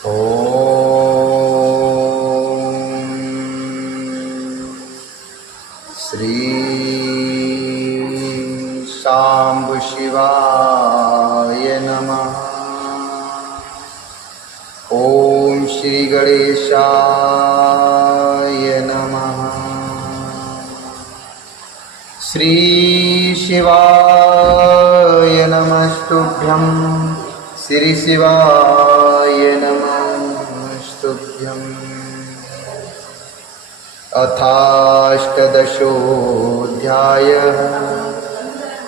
ॐ श्री शाम्ब शिवाय नमः। ॐ श्री गणेशाय नमः। श्री शिवाय नमस्तुभ्यं। श्री शिवाय नमस्तुभ्यम्। अथाष्टदशोऽध्यायः।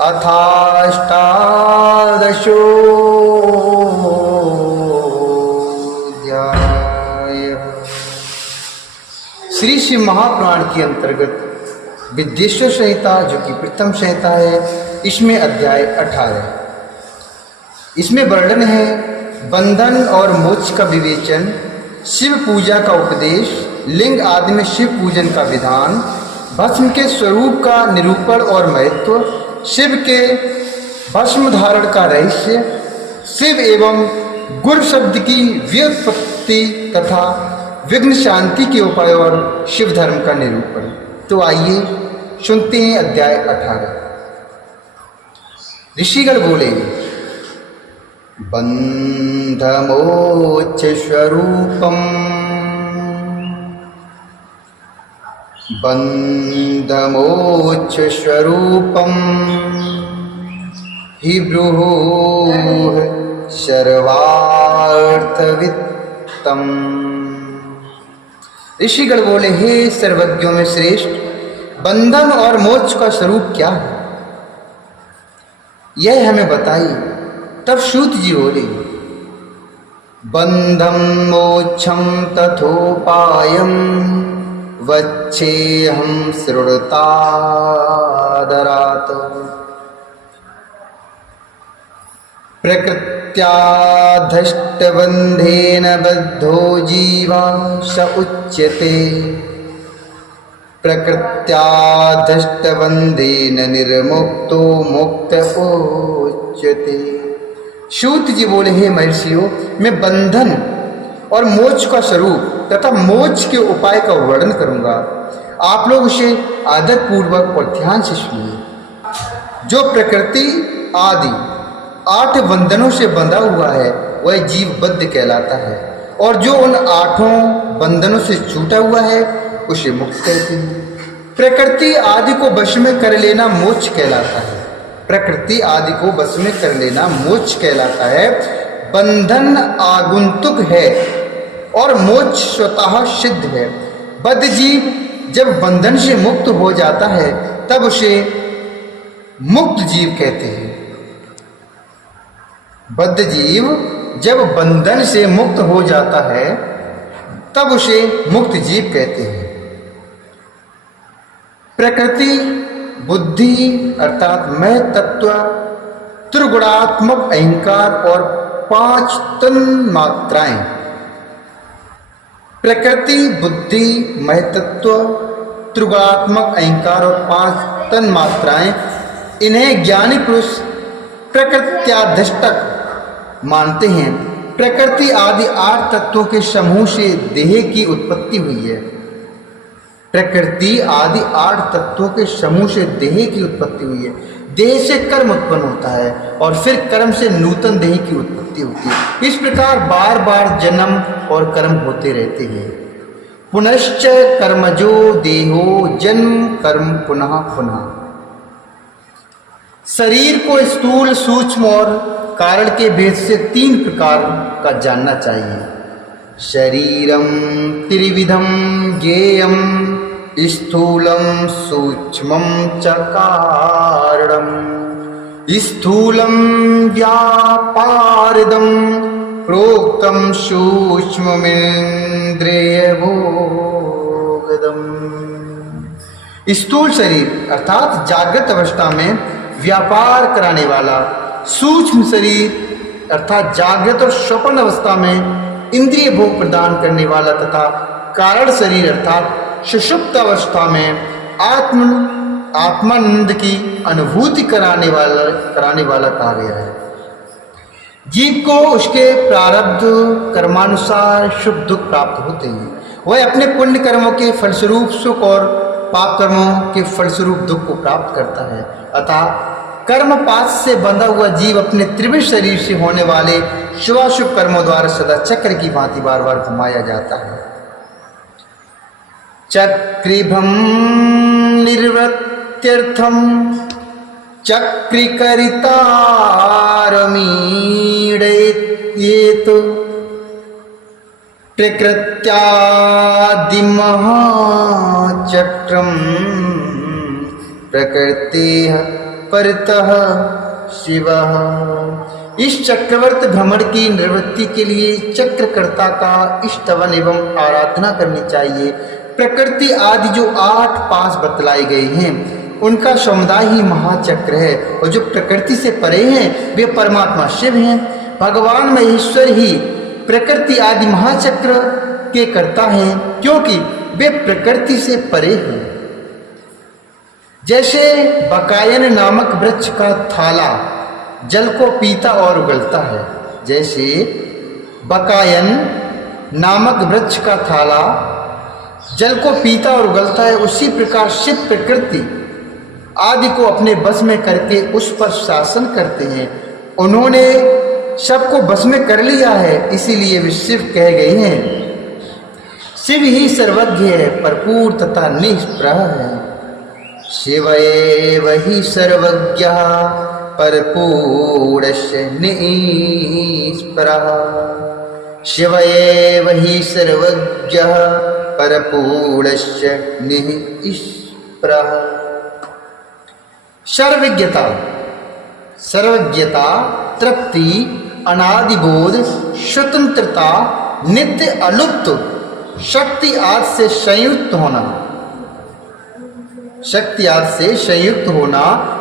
अथाष्टादशोऽध्यायः। श्री शिव महापुराण के अंतर्गत विद्येश्वर संहिता, जो कि प्रथम संहिता है, इसमें अध्याय 18। इसमें वर्णन है बंधन और मोक्ष का विवेचन, शिव पूजा का उपदेश, लिंग आदि में शिव पूजन का विधान, भस्म के स्वरूप का निरूपण और महत्व, शिव के भस्म धारण का रहस्य, शिव एवं गुरु शब्द की व्युत्पत्ति तथा विघ्न शांति के उपाय और शिव धर्म का निरूपण। तो आइए सुनते हैं अध्याय 18। ऋषिगण बोले, बंधमोक्ष स्वरूपम बंधमोक्ष स्वरूपम हि ब्रूः सर्वार्थवित्तम। ऋषिगण बोले, हे सर्वज्ञों में श्रेष्ठ, बंधन और मोक्ष का स्वरूप क्या है, यह हमें बताइए। तब सूत जी बोले, बंधम मोक्षम तथोपायम वच्छेऽहं श्रुतादरात्। प्रकृत्याधष्टबन्धेन बद्धो जीवा स उच्यते। प्रकृत्याधष्टबन्धेन निर्मुक्तो मुक्त उच्यते। सूत जी बोले, हे महर्षियों, मैं बंधन और मोक्ष का स्वरूप तथा मोक्ष के उपाय का वर्णन करूंगा। आप लोग उसे आदर पूर्वक और ध्यान से सुनिए। जो प्रकृति आदि 8 बंधनों से बंधा हुआ है वह जीवबद्ध कहलाता है, और जो उन 8 बंधनों से छूटा हुआ है उसे मुक्त कहते हैं। प्रकृति आदि को वश में कर लेना मोक्ष कहलाता है। प्रकृति आदि को वश में कर लेना मोक्ष कहलाता है। बंधन आगुंतुक है और मोक्ष स्वतः सिद्ध है। बद्ध जीव जब बंधन से मुक्त हो जाता है तब उसे मुक्त जीव कहते हैं। बद्ध जीव जब बंधन से मुक्त हो जाता है तब उसे मुक्त जीव कहते हैं। प्रकृति, बुद्धि अर्थात मैं तत्व, त्रिगुणात्मक अहंकार और 5 तन्मात्राएं। प्रकृति, बुद्धि, महतत्व, त्रिगुणात्मक अहंकार और 5 तन्मात्राएं, इन्हें ज्ञानी पुरुष प्रकृत्याधिष्ठक मानते हैं। प्रकृति आदि 8 तत्वों के समूह से देह की उत्पत्ति हुई है। प्रकृति आदि 8 तत्वों के समूह से देह की उत्पत्ति हुई है। देह से कर्म उत्पन्न होता है और फिर कर्म से नूतन देह की उत्पत्ति होती है। इस प्रकार बार बार जन्म और कर्म होते रहते हैं। पुनश्च कर्मजो देहो जन्म कर्म पुनः पुनः। शरीर को स्थूल, सूक्ष्म और कारण के भेद से 3 प्रकार का जानना चाहिए। शरीरम त्रिविधम ज्ञेयम स्थूलम सूक्ष्मम च कारणम। स्थूलम व्यापारिदम प्रोक्तम सूक्ष्ममेन्द्रियभोगदम। स्थूल शरीर अर्थात जागृत अवस्था में व्यापार कराने वाला, सूक्ष्म शरीर अर्थात जागृत और स्वप्न अवस्था में इंद्रिय भोग प्रदान करने वाला तथा कारण शरीर अर्थात सुषुप्त अवस्था में आत्मानंद की अनुभूति कराने वाला कहा गया है। जीव को उसके प्रारब्ध कर्मानुसार सुख दुख प्राप्त होते हैं। वह अपने पुण्य कर्मों के फलस्वरूप सुख और पाप कर्मों के फलस्वरूप दुख को प्राप्त करता है। अतः कर्म पाश से बंधा हुआ जीव अपने त्रिविध शरीर से होने वाले शुभाशुभ कर्मों द्वारा सदा चक्र की भांति बार बार घुमाया जाता है। चक्रिभम निर्वृत्यर्थम चक्रिकरितारमीडयेत प्रकृत्यादिमहाचक्रम प्रकृतेः परतः शिवः। इस चक्रवर्त भ्रमण की निवृत्ति के लिए चक्रकर्ता का स्तवन एवं आराधना करनी चाहिए। प्रकृति आदि जो 8 पास बतलाए गए हैं उनका समुदाय ही महाचक्र है, और जो प्रकृति से परे हैं वे परमात्मा शिव हैं। भगवान महेश्वर ही प्रकृति आदि महाचक्र के कर्ता हैं, क्योंकि वे प्रकृति से परे हैं। जैसे बकायन नामक वृक्ष का थाला जल को पीता और उगलता है, जैसे बकायन नामक वृक्ष का थाला जल को पीता और उगलता है, उसी प्रकार शिव प्रकृति आदि को अपने बस में करके उस पर शासन करते हैं। उन्होंने सबको बस में कर लिया है, इसीलिए वे शिव कह गए हैं। शिव ही सर्वज्ञ है, भरपूर तथा निष्प्रह है। शिव एव हि सर्वज्ञः परपूर्णस्य निष्प्रः। शिव एव हि सर्वज्ञः परपूर्णस्य निष्प्रः। सर्वज्ञता, सर्वज्ञता, तृप्ति, अनादिबोध, स्वतंत्रता, नित्य अलुप्त, शक्ति आदि से संयुक्त होना, शक्ति आदि से संयुक्त होना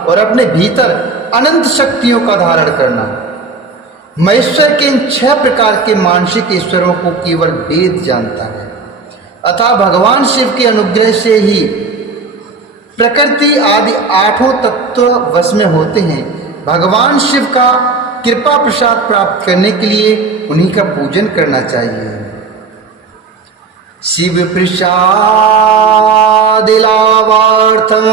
और अपने भीतर अनंत शक्तियों का धारण करना। महेश्वर के इन 6 प्रकार के मानसिक ईश्वरों को केवल वेद जानता है। अतः भगवान शिव के अनुग्रह से ही प्रकृति आदि 8 तत्व वश में होते हैं। भगवान शिव का कृपा प्रसाद प्राप्त करने के लिए उन्हीं का पूजन करना चाहिए। शिव प्रसाद लाभार्थम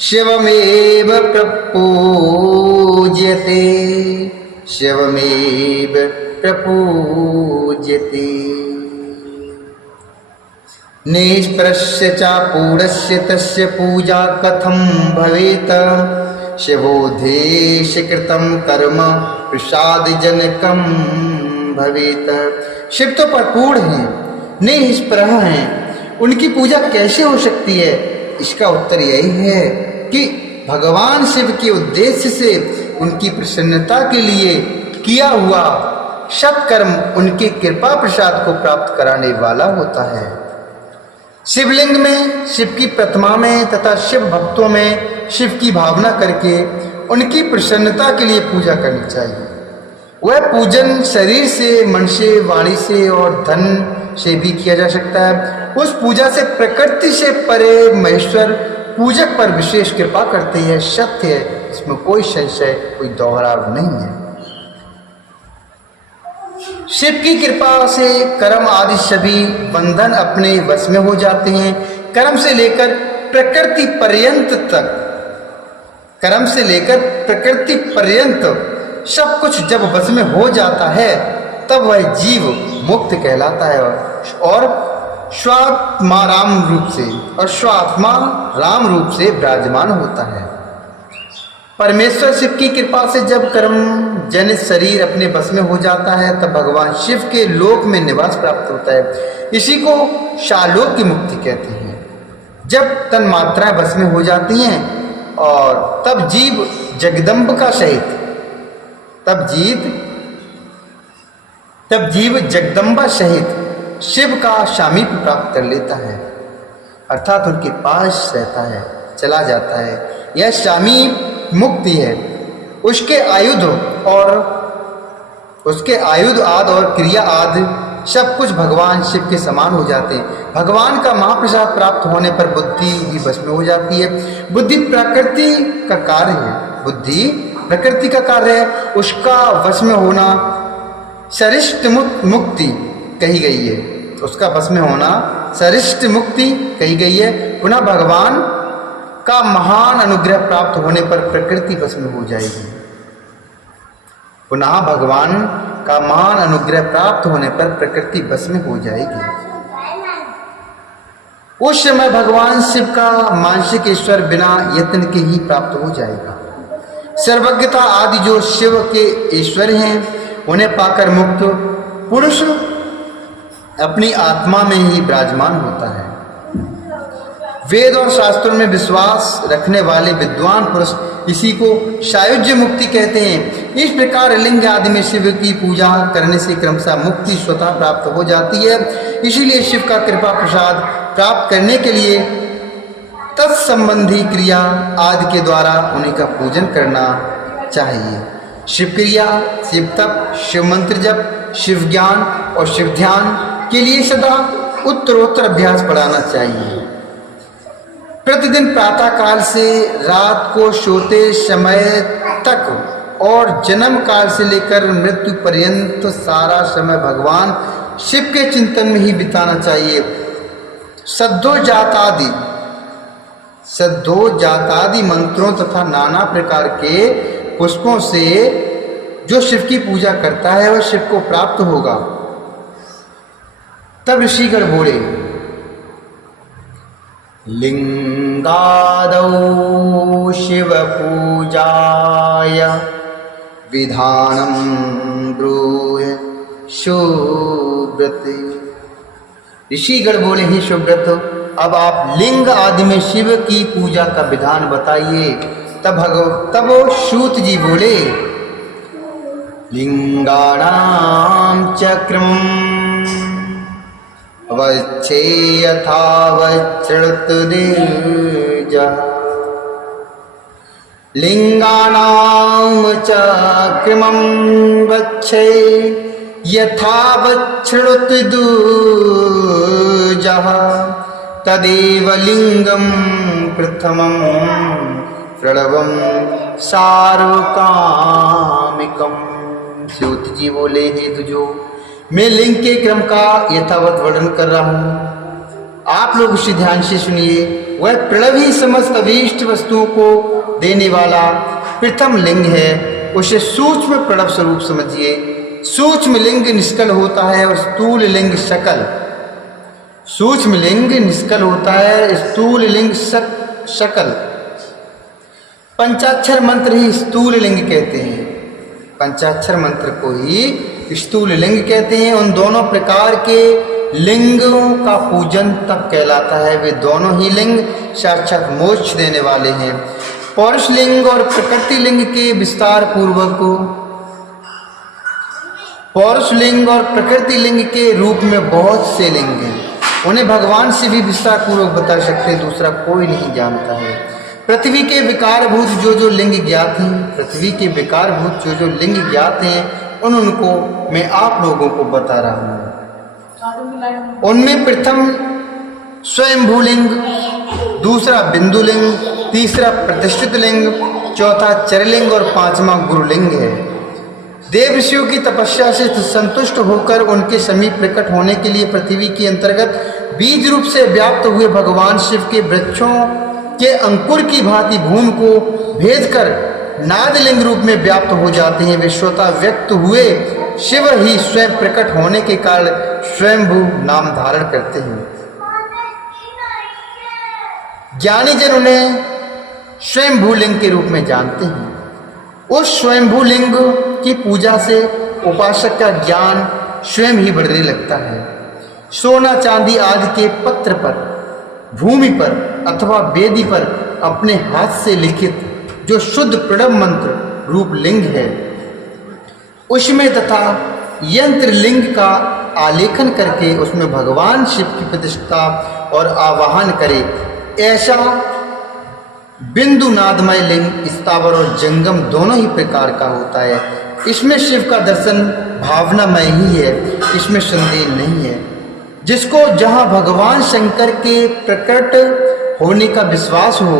शिवमेव प्रपूज्यते, शिवमेव प्रपूज्यते। निष्प्रस्य चापूढस्य तस्य पूजा कथं भवेत्, शिवोद्देश्य कृतं कर्म प्रसादजनकं भवेत्। शिव तो भरपूर हैं, निष्प्रह हैं, उनकी पूजा कैसे हो सकती है? इसका उत्तर यही है कि भगवान शिव के उद्देश्य से उनकी प्रसन्नता के लिए किया हुआ सब कर्म उनके कृपा प्रसाद को प्राप्त कराने वाला होता है। शिवलिंग में, शिव की प्रतिमा में तथा शिव भक्तों में शिव की भावना करके उनकी प्रसन्नता के लिए पूजा करनी चाहिए। वह पूजन शरीर से, मन से, वाणी से और धन से भी किया जा सकता है। उस पूजा से प्रकृति से परे महेश्वर पूजक पर विशेष कृपा करते हैं, सत्य है, इसमें कोई संशय, कोई दोहराव नहीं है। शिव की कृपा से कर्म आदि सभी बंधन अपने वश में हो जाते हैं। कर्म से लेकर प्रकृति पर्यंत तक, कर्म से लेकर प्रकृति पर्यंत सब कुछ जब वश में हो जाता है तब वह जीव मुक्त कहलाता है और स्वात्मा राम रूप से, और स्वात्मा राम रूप से विराजमान होता है। परमेश्वर शिव की कृपा से जब कर्म जनित शरीर अपने बस में हो जाता है तब भगवान शिव के लोक में निवास प्राप्त होता है। इसी को शालोक की मुक्ति कहते हैं। जब तन्मात्राएं बस में हो जाती हैं और तब जीव जगदम्बिका सहित, तब जीव जगदम्बा सहित शिव का सामीप्य प्राप्त कर लेता है, अर्थात उनके पास रहता है, चला जाता है। यह सामीप्य मुक्ति है। उसके आयुध आदि और क्रिया आदि सब कुछ भगवान शिव के समान हो जाते हैं। भगवान का महाप्रसाद प्राप्त होने पर बुद्धि भी बस में हो जाती है। बुद्धि प्रकृति का कार्य है, बुद्धि प्रकृति का कार्य है, उसका वश में होना सरिष्ट मुक्ति कही गई है। उसका वश में होना सरिष्ट मुक्ति कही गई है। पुनः भगवान का महान अनुग्रह प्राप्त होने पर प्रकृति वश में हो जाएगी। पुनः भगवान का महान अनुग्रह प्राप्त होने पर प्रकृति वश में हो जाएगी। उस समय भगवान शिव का मानसिक ईश्वर बिना यत्न के ही प्राप्त हो जाएगा। सर्वज्ञता आदि जो शिव के ईश्वर हैं, उन्हें पाकर मुक्त पुरुष अपनी आत्मा में ही विराजमान होता है। वेद और शास्त्रों में विश्वास रखने वाले विद्वान पुरुष इसी को सायुज्य मुक्ति कहते हैं। इस प्रकार लिंग आदि में शिव की पूजा करने से क्रमशः मुक्ति स्वतः प्राप्त हो जाती है। इसीलिए शिव का कृपा प्रसाद प्राप्त करने के लिए तत्संबंधी क्रिया आदि के द्वारा उन्हीं का पूजन करना चाहिए। शिव क्रिया, शिव तप, शिव मंत्र जप, शिव ज्ञान और शिव ध्यान के लिए सदा उत्तरोत्तर अभ्यास बढ़ाना चाहिए। प्रतिदिन प्रातः काल से रात को सोते समय तक और जन्म काल से लेकर मृत्यु पर्यंत सारा समय भगवान शिव के चिंतन में ही बिताना चाहिए। सद्धोजातादि मंत्रों तथा नाना प्रकार के पुष्पों से जो शिव की पूजा करता है वह शिव को प्राप्त होगा। तब ऋषिगण बोले, लिंगादौ शिव पूजाय विधानम ब्रूय सुब्रत। ऋषिगण बोले, ही सुब्रत, अब आप लिंग आदि में शिव की पूजा का विधान बताइए। तब सूत जी बोले, लिंगाणाम चक्रम वच्छे यथा वच्छ्रुत दीर्घः। लिंगाणाम चक्रमं वच्छे यथा वच्छ्रुत दूर्जः। तदेव लिंगम प्रथमं प्रणवं सार्वकामिकम्। सूत जी बोले, हे तुझो, मैं लिंग के क्रम का यथावत वर्णन कर रहा हूं, आप लोग उसे ध्यान से सुनिए। वह प्रणव ही समस्त अभीष्ट वस्तुओं को देने वाला प्रथम लिंग है। उसे सूक्ष्म प्रणव स्वरूप समझिए। सूक्ष्म लिंग निष्कल होता है और स्थूल लिंग सकल। सूक्ष्म लिंग निष्कल होता है, स्थूल लिंग सकल। पंचाक्षर मंत्र ही स्थूल लिंग कहते हैं। पंचाक्षर मंत्र को ही स्थूल लिंग कहते हैं। उन दोनों प्रकार के लिंगों का पूजन तब कहलाता है। वे दोनों ही लिंग साक्षात मोक्ष देने वाले हैं। पौरुष लिंग और प्रकृति लिंग के विस्तार पूर्वक पौरुष लिंग और प्रकृति लिंग के रूप में बहुत से लिंग हैं। उन्हें भगवान से भी विस्तार पूर्वक बता सकते, दूसरा कोई नहीं जानता है। पृथ्वी के विकारभूत जो लिंग ज्ञात हैं, पृथ्वी के विकारभूत जो लिंग ज्ञात हैं, उनको मैं आप लोगों को बता रहा हूँ। उनमें प्रथम स्वयंभूलिंग, दूसरा बिंदुलिंग, तीसरा प्रतिष्ठित लिंग, चौथा चरलिंग और पांचवा गुरुलिंग है। देव ऋषियों की तपस्या से संतुष्ट होकर उनके समीप प्रकट होने के लिए पृथ्वी के अंतर्गत बीज रूप से व्याप्त हुए भगवान शिव के वृक्षों के अंकुर की भांति भूमि को भेद कर नादलिंग रूप में व्याप्त हो जाते हैं। वे स्वतः व्यक्त हुए शिव ही स्वयं प्रकट होने के कारण स्वयंभू नाम धारण करते हैं। ज्ञानी जन उन्हें स्वयंभू लिंग के रूप में जानते हैं। उस स्वयंभू लिंग की पूजा से उपासक का ज्ञान स्वयं ही बढ़ने लगता है। सोना चांदी आदि के पत्र पर, भूमि पर अथवा वेदी पर अपने हाथ से लिखित जो शुद्ध प्रणव मंत्र रूप लिंग है, उसमें तथा यंत्र लिंग का आलेखन करके उसमें भगवान शिव की प्रतिष्ठा और आवाहन करे। ऐसा बिंदु नादमय लिंग स्थावर और जंगम दोनों ही प्रकार का होता है। इसमें शिव का दर्शन भावनामय ही है, इसमें संदेह नहीं है। जिसको जहाँ भगवान शंकर के प्रकट होने का विश्वास हो,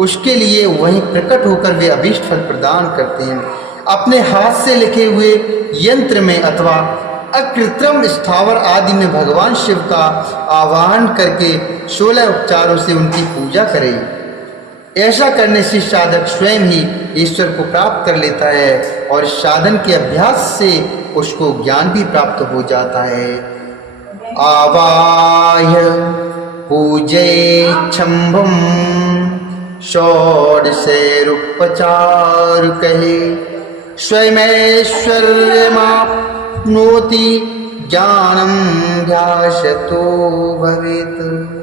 उसके लिए वहीं प्रकट होकर वे अभीष्ट फल प्रदान करते हैं। अपने हाथ से लिखे हुए यंत्र में अथवा अकृत्रिम स्थावर आदि में भगवान शिव का आवाहन करके 16 उपचारों से उनकी पूजा करें। ऐसा करने से साधक स्वयं ही ईश्वर को प्राप्त कर लेता है और साधन के अभ्यास से उसको ज्ञान भी प्राप्त हो जाता है। आवाह्य पूजयेच्छम्भुं षोडशैरुपचार कहे स्वयमैश्वर्यमाप्नोति ज्ञानं ध्यासतो भवेत्।